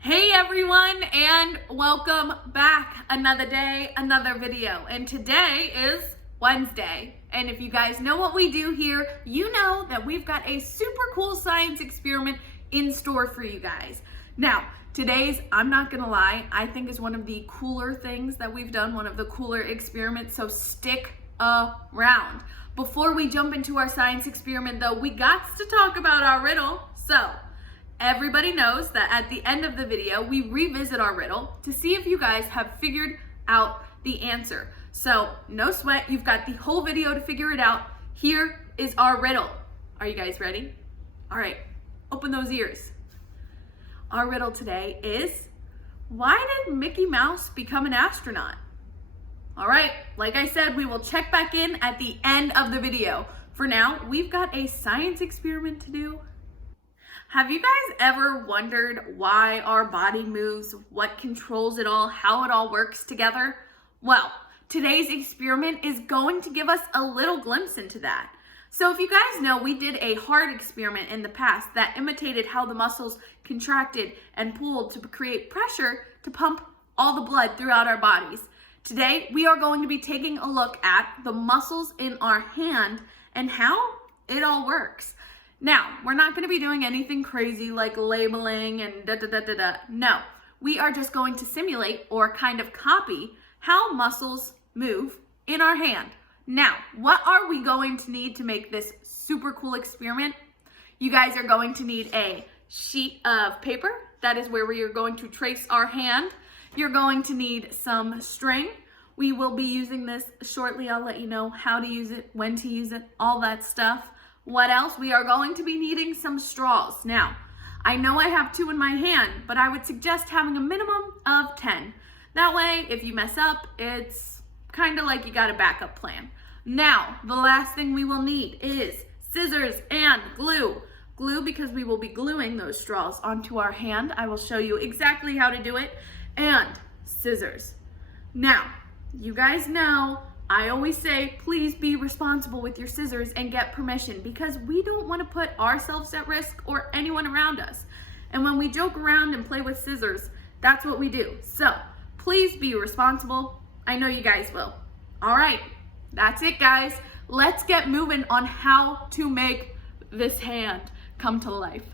Hey everyone, and welcome back. Another day, another video. And today is Wednesday. And if you guys know what we do here, you know that we've got a super cool science experiment in store for you guys. Now, today's, I'm not gonna lie, I think is one of the cooler things that we've done, one of the cooler experiments, so stick around. Before we jump into our science experiment though, we got to talk about our riddle. So, everybody knows that at the end of the video, we revisit our riddle to see if you guys have figured out the answer. So no sweat, you've got the whole video to figure it out. Here is our riddle. Are you guys ready? All right, open those ears. Our riddle today is, why did Mickey Mouse become an astronaut? All right, like I said, we will check back in at the end of the video. For now, we've got a science experiment to do. Have you guys ever wondered why our body moves, what controls it all, how it all works together? Well, today's experiment is going to give us a little glimpse into that. So if you guys know, we did a heart experiment in the past that imitated how the muscles contracted and pulled to create pressure to pump all the blood throughout our bodies. Today, we are going to be taking a look at the muscles in our hand and how it all works. Now, we're not going to be doing anything crazy like labeling and da-da-da-da-da. No, we are just going to simulate or kind of copy how muscles move in our hand. Now, what are we going to need to make this super cool experiment? You guys are going to need a sheet of paper. That is where we are going to trace our hand. You're going to need some string. We will be using this shortly. I'll let you know how to use it, when to use it, all that stuff. What else? We are going to be needing some straws. Now, I know I have 2 in my hand, but I would suggest having a minimum of 10. That way, if you mess up, it's kind of like you got a backup plan. Now, the last thing we will need is scissors and glue. Glue because we will be gluing those straws onto our hand. I will show you exactly how to do it. And scissors. Now, you guys know, I always say, please be responsible with your scissors and get permission because we don't want to put ourselves at risk or anyone around us. And when we joke around and play with scissors, that's what we do. So please be responsible. I know you guys will. All right, that's it, guys. Let's get moving on how to make this hand come to life.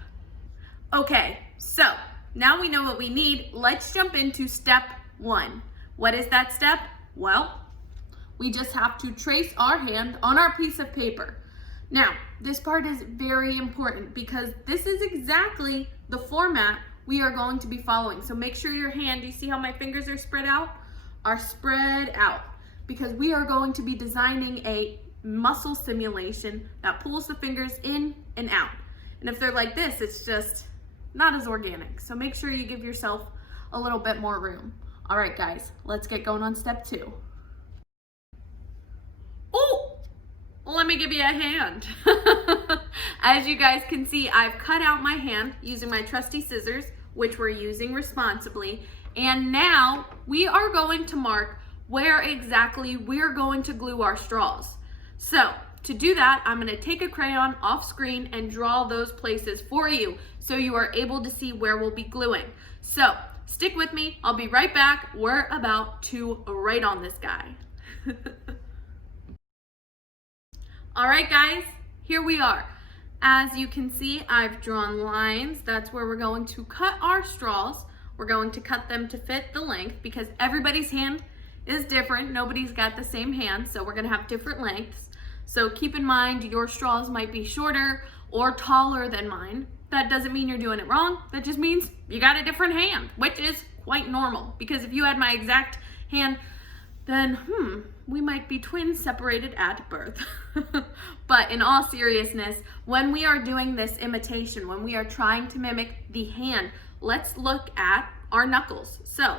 Okay, so now we know what we need. Let's jump into step 1. What is that step? Well, we just have to trace our hand on our piece of paper. Now, this part is very important because this is exactly the format we are going to be following. So make sure your hand, you see how my fingers are spread out? Are spread out because we are going to be designing a muscle simulation that pulls the fingers in and out. And if they're like this, it's just not as organic. So make sure you give yourself a little bit more room. All right, guys, let's get going on step 2. Let me give you a hand. As you guys can see, I've cut out my hand using my trusty scissors, which we're using responsibly. And now we are going to mark where exactly we're going to glue our straws. So to do that, I'm going to take a crayon off screen and draw those places for you so you are able to see where we'll be gluing. So stick with me. I'll be right back. We're about to write on this guy. All right, guys, here we are. As you can see, I've drawn lines. That's where we're going to cut our straws. We're going to cut them to fit the length because everybody's hand is different. Nobody's got the same hand, so we're gonna have different lengths. So keep in mind your straws might be shorter or taller than mine. That doesn't mean you're doing it wrong. That just means you got a different hand, which is quite normal because if you had my exact hand, then we might be twins separated at birth. But in all seriousness, when we are doing this imitation, when we are trying to mimic the hand, let's look at our knuckles. So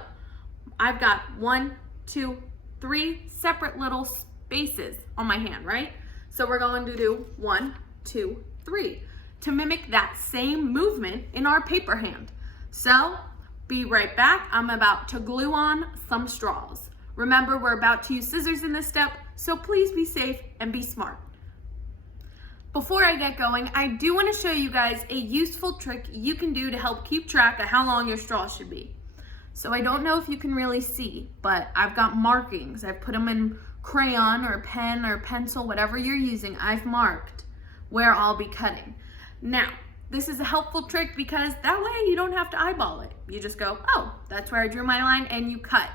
I've got 1, 2, 3 separate little spaces on my hand, right? So we're going to do 1, 2, 3 to mimic that same movement in our paper hand. So be right back. I'm about to glue on some straws. Remember, we're about to use scissors in this step, so please be safe and be smart. Before I get going, I do want to show you guys a useful trick you can do to help keep track of how long your straw should be. So I don't know if you can really see, but I've got markings. I've put them in crayon or pen or pencil, whatever you're using. I've marked where I'll be cutting. Now, this is a helpful trick because that way you don't have to eyeball it. You just go, oh, that's where I drew my line, and you cut.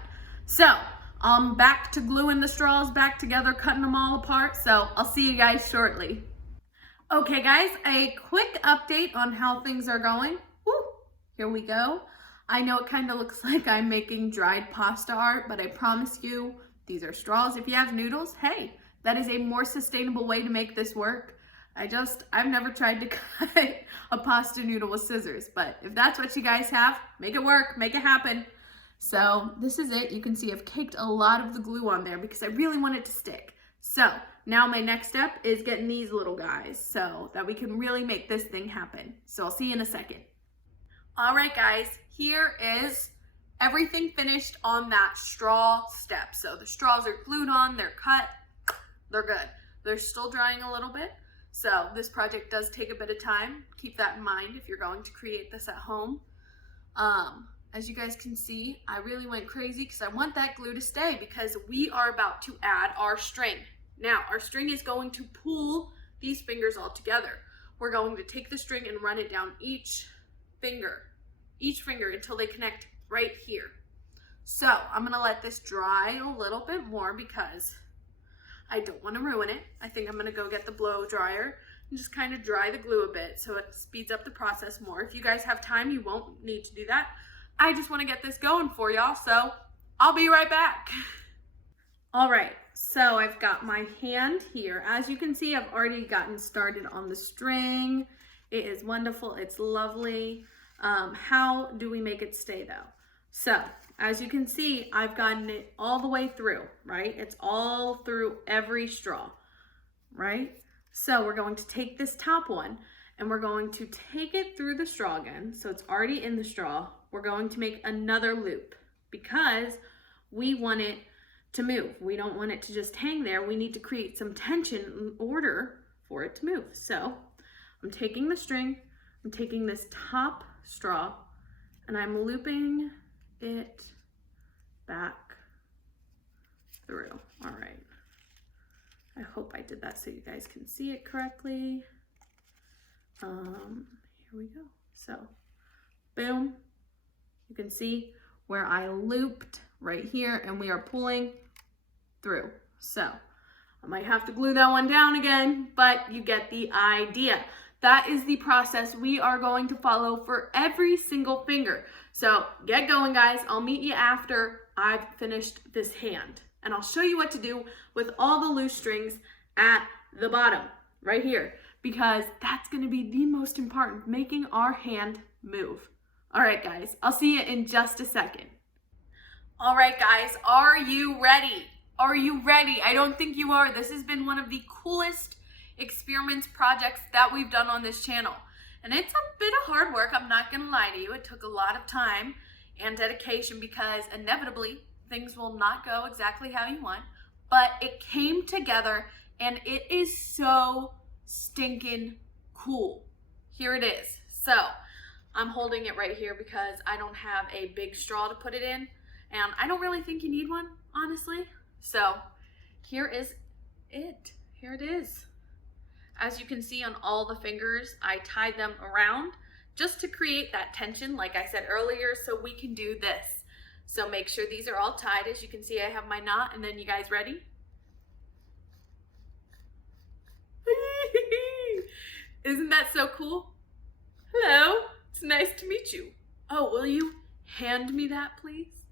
So I'm back to gluing the straws back together, cutting them all apart. So I'll see you guys shortly. Okay guys, a quick update on how things are going. Woo, here we go. I know it kind of looks like I'm making dried pasta art, but I promise you, these are straws. If you have noodles, hey, that is a more sustainable way to make this work. I've never tried to cut a pasta noodle with scissors, but if that's what you guys have, make it work, make it happen. So this is it. You can see I've caked a lot of the glue on there because I really want it to stick. So now my next step is getting these little guys so that we can really make this thing happen. So I'll see you in a second. All right, guys, here is everything finished on that straw step. So the straws are glued on, they're cut, they're good. They're still drying a little bit. So this project does take a bit of time. Keep that in mind if you're going to create this at home. As you guys can see, I really went crazy because I want that glue to stay because we are about to add our string. Now, our string is going to pull these fingers all together. We're going to take the string and run it down each finger until they connect right here. So I'm gonna let this dry a little bit more because I don't want to ruin it. I think I'm gonna go get the blow dryer and just kind of dry the glue a bit so it speeds up the process more. If you guys have time, you won't need to do that. I just want to get this going for y'all, so I'll be right back. All right, so I've got my hand here. As you can see, I've already gotten started on the string. It is wonderful, it's lovely. How do we make it stay though? So, as you can see, I've gotten it all the way through, right? It's all through every straw, right? So we're going to take this top one and we're going to take it through the straw again. So it's already in the straw. We're going to make another loop because we want it to move. We don't want it to just hang there. We need to create some tension in order for it to move. So I'm taking the string, I'm taking this top straw, and I'm looping it back through. All right. I hope I did that so you guys can see it correctly. Here we go. So, boom. You can see where I looped right here and we are pulling through. So, I might have to glue that one down again, but you get the idea. That is the process we are going to follow for every single finger. So, get going, guys. I'll meet you after I've finished this hand. And I'll show you what to do with all the loose strings at the bottom, right here, because that's gonna be the most important, making our hand move. All right, guys, I'll see you in just a second. All right, guys, are you ready? Are you ready? I don't think you are. This has been one of the coolest experiments projects that we've done on this channel. And it's a bit of hard work, I'm not gonna lie to you. It took a lot of time and dedication because inevitably, things will not go exactly how you want, but it came together and it is so stinking cool. Here it is. So I'm holding it right here because I don't have a big straw to put it in and I don't really think you need one, honestly. So here is it. Here it is. As you can see on all the fingers, I tied them around just to create that tension, like I said earlier, so we can do this. So make sure these are all tied. As you can see, I have my knot, and then you guys ready? Isn't that so cool? Hello, it's nice to meet you. Oh, will you hand me that, please?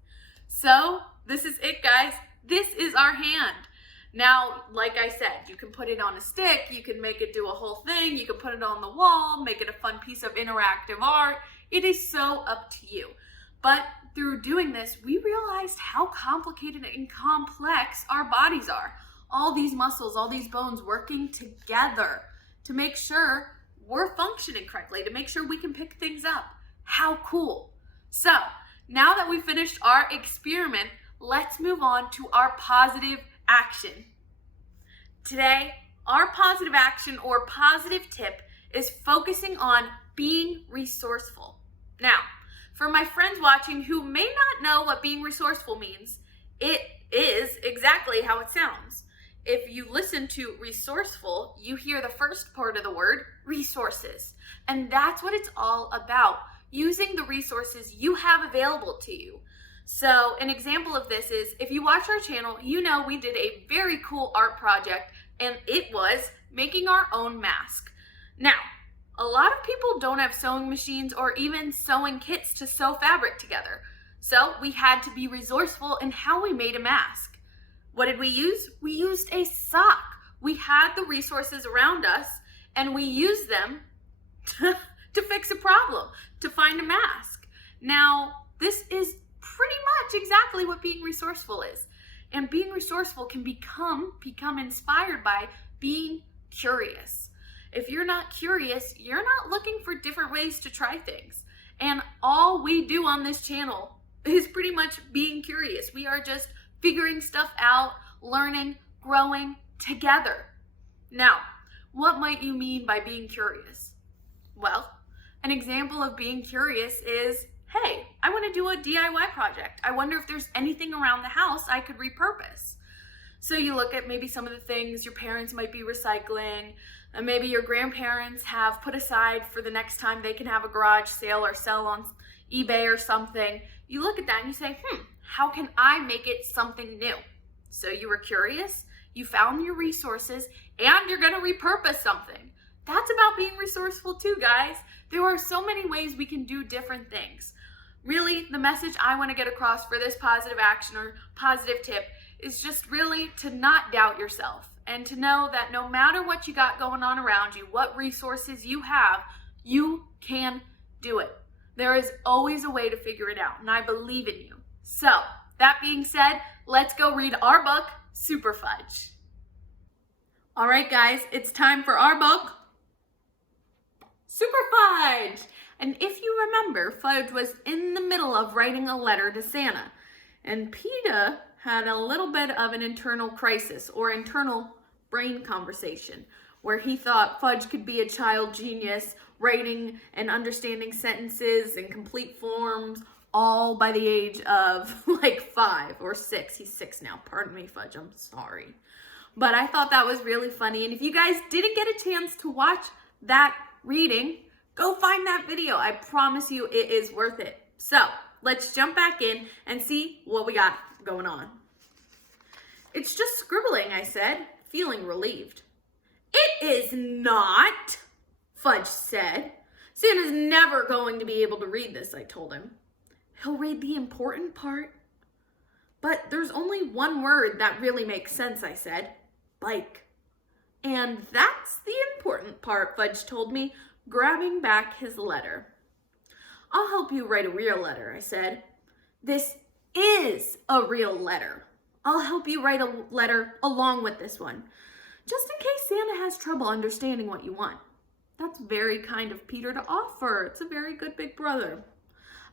So this is it, guys. This is our hand. Now, like I said, you can put it on a stick, you can make it do a whole thing, you can put it on the wall, make it a fun piece of interactive art. It is so up to you. But through doing this, we realized how complicated and complex our bodies are. All these muscles, all these bones working together to make sure we're functioning correctly, to make sure we can pick things up. How cool. So now that we finished our experiment, let's move on to our positive action. Today, our positive action or positive tip is focusing on being resourceful. Now, for my friends watching who may not know what being resourceful means, it is exactly how it sounds. If you listen to resourceful, you hear the first part of the word, resources. And that's what it's all about, using the resources you have available to you. So an example of this is, if you watch our channel, you know we did a very cool art project, and it was making our own mask. Now, a lot of people don't have sewing machines or even sewing kits to sew fabric together. So we had to be resourceful in how we made a mask. What did we use? We used a sock. We had the resources around us, and we used them to fix a problem, to find a mask. Now, this is pretty much exactly what being resourceful is. And being resourceful can become inspired by being curious. If you're not curious, you're not looking for different ways to try things. And all we do on this channel is pretty much being curious. We are just figuring stuff out, learning, growing together. Now, what might you mean by being curious? Well, an example of being curious is, hey, I want to do a DIY project. I wonder if there's anything around the house I could repurpose. So you look at maybe some of the things your parents might be recycling, and maybe your grandparents have put aside for the next time they can have a garage sale or sell on eBay or something. You look at that and you say, how can I make it something new? So you were curious, you found your resources, and you're gonna repurpose something. That's about being resourceful too, guys. There are so many ways we can do different things. Really, the message I want to get across for this positive action or positive tip is just really to not doubt yourself and to know that no matter what you got going on around you, what resources you have, you can do it. There is always a way to figure it out, and I believe in you. So, that being said, let's go read our book, Super Fudge. All right, guys, it's time for our book, Super Fudge. And if you remember, Fudge was in the middle of writing a letter to Santa, and PETA had a little bit of an internal crisis or internal brain conversation where he thought Fudge could be a child genius, writing and understanding sentences in complete forms, all by the age of like 5 or 6. He's 6 now. Pardon me, Fudge. I'm sorry. But I thought that was really funny. And if you guys didn't get a chance to watch that reading, go find that video. I promise you it is worth it. So let's jump back in and see what we got going on. It's just scribbling, I said, feeling relieved. It is not, Fudge said. Santa's never going to be able to read this, I told him. He'll read the important part. But there's only one word that really makes sense, I said. Bike. And that's the important part, Fudge told me, grabbing back his letter. I'll help you write a real letter, I said. This is a real letter. I'll help you write a letter along with this one, just in case Santa has trouble understanding what you want. That's very kind of Peter to offer. It's a very good big brother.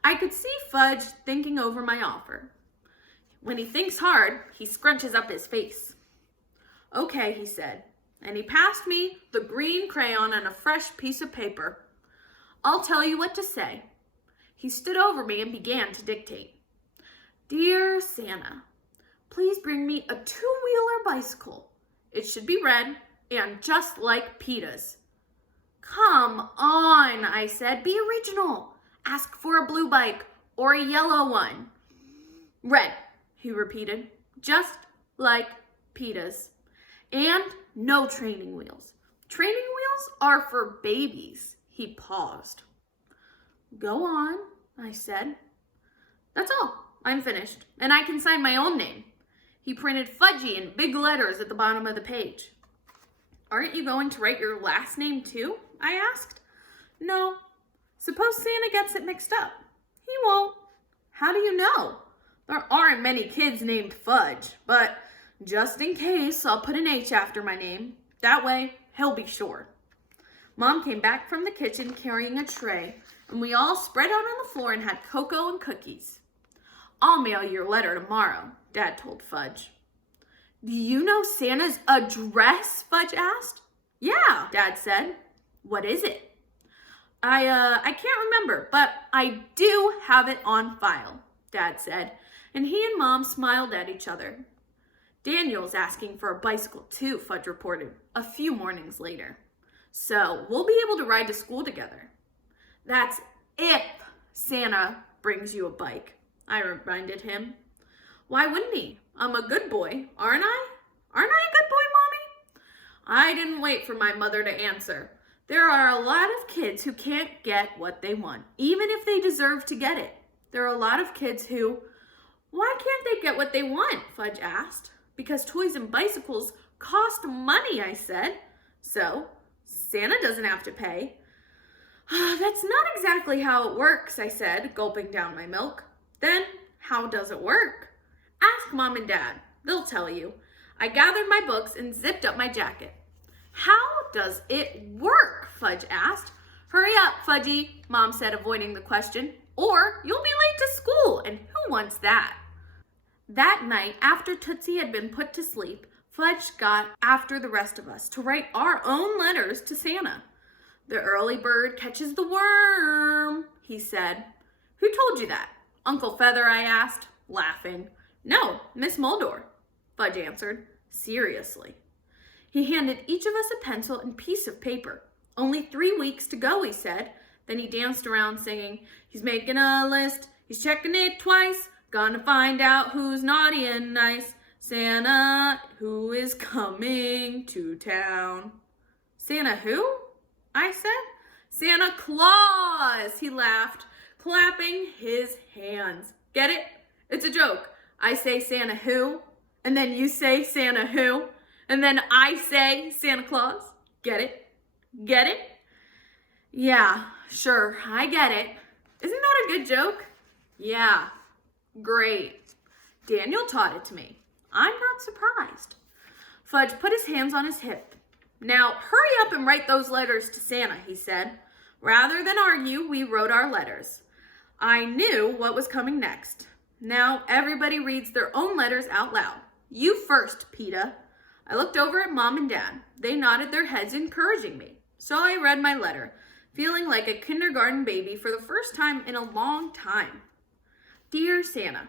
I could see Fudge thinking over my offer. When he thinks hard, he scrunches up his face. Okay, he said, and he passed me the green crayon and a fresh piece of paper. I'll tell you what to say. He stood over me and began to dictate. Dear Santa, please bring me a 2-wheeler bicycle. It should be red and just like PETA's. Come on, I said, be original. Ask for a blue bike or a yellow one. Red, he repeated, just like PETA's. And no training wheels. Training wheels are for babies. He paused. Go on, I said. That's all. I'm finished. And I can sign my own name. He printed Fudgy in big letters at the bottom of the page. Aren't you going to write your last name too? I asked. No. Suppose Santa gets it mixed up. He won't. How do you know? There aren't many kids named Fudge, but just in case, I'll put an H after my name. That way, he'll be sure. Mom came back from the kitchen carrying a tray, and we all spread out on the floor and had cocoa and cookies. I'll mail your letter tomorrow, Dad told Fudge. Do you know Santa's address? Fudge asked. Yeah, Dad said. What is it? I can't remember, but I do have it on file, Dad said, and he and Mom smiled at each other. Daniel's asking for a bicycle too, Fudge reported a few mornings later. So we'll be able to ride to school together. That's if Santa brings you a bike, I reminded him. Why wouldn't he? I'm a good boy, aren't I? Aren't I a good boy, Mommy? I didn't wait for my mother to answer. There are a lot of kids who can't get what they want, even if they deserve to get it. There are a lot of kids who, why can't they get what they want? Fudge asked. Because toys and bicycles cost money, I said. So, Santa doesn't have to pay. That's not exactly how it works, I said, gulping down my milk. Then, how does it work? Ask Mom and Dad. They'll tell you. I gathered my books and zipped up my jacket. How does it work? Fudge asked. Hurry up, Fudgy, Mom said, avoiding the question, or you'll be late to school, and who wants that? That night, after Tootsie had been put to sleep, Fudge got after the rest of us to write our own letters to Santa. The early bird catches the worm, he said. Who told you that? Uncle Feather, I asked, laughing. No, Miss Muldor, Fudge answered, seriously. He handed each of us a pencil and piece of paper. Only 3 weeks to go, he said. Then he danced around singing, he's making a list, he's checking it twice, gonna find out who's naughty and nice. Santa, who is coming to town? Santa who? I said. Santa Claus, he laughed, clapping his hands. Get it? It's a joke. I say Santa who, and then you say Santa who, and then I say Santa Claus. Get it? Get it? Yeah, sure, I get it. Isn't that a good joke? Yeah, great. Daniel taught it to me. I'm not surprised. Fudge put his hands on his hip. Now, hurry up and write those letters to Santa, he said. Rather than argue, we wrote our letters. I knew what was coming next. Now, everybody reads their own letters out loud. You first, Peta. I looked over at Mom and Dad. They nodded their heads, encouraging me. So I read my letter, feeling like a kindergarten baby for the first time in a long time. Dear Santa,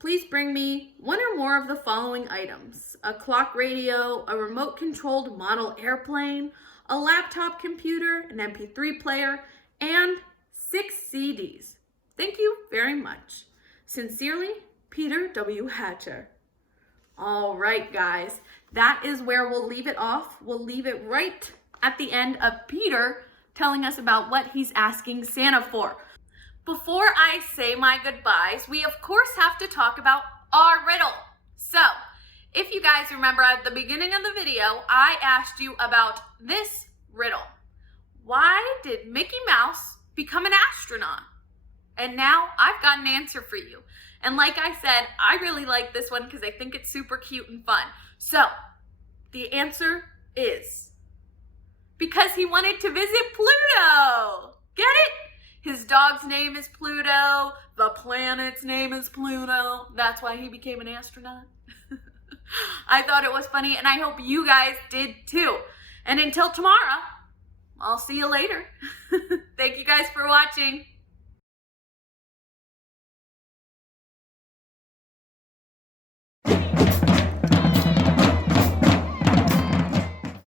please bring me one or more of the following items: a clock radio, a remote-controlled model airplane, a laptop computer, an MP3 player, and 6 CDs. Thank you very much. Sincerely, Peter W. Hatcher. All right, guys, that is where we'll leave it off. We'll leave it right at the end of Peter telling us about what he's asking Santa for. Before I say my goodbyes, we of course have to talk about our riddle. So, if you guys remember at the beginning of the video, I asked you about this riddle. Why did Mickey Mouse become an astronaut? And now I've got an answer for you. And like I said, I really like this one because I think it's super cute and fun. So, the answer is because he wanted to visit Pluto. Get it? His dog's name is Pluto. The planet's name is Pluto. That's why he became an astronaut. I thought it was funny, and I hope you guys did too. And until tomorrow, I'll see you later. Thank you guys for watching.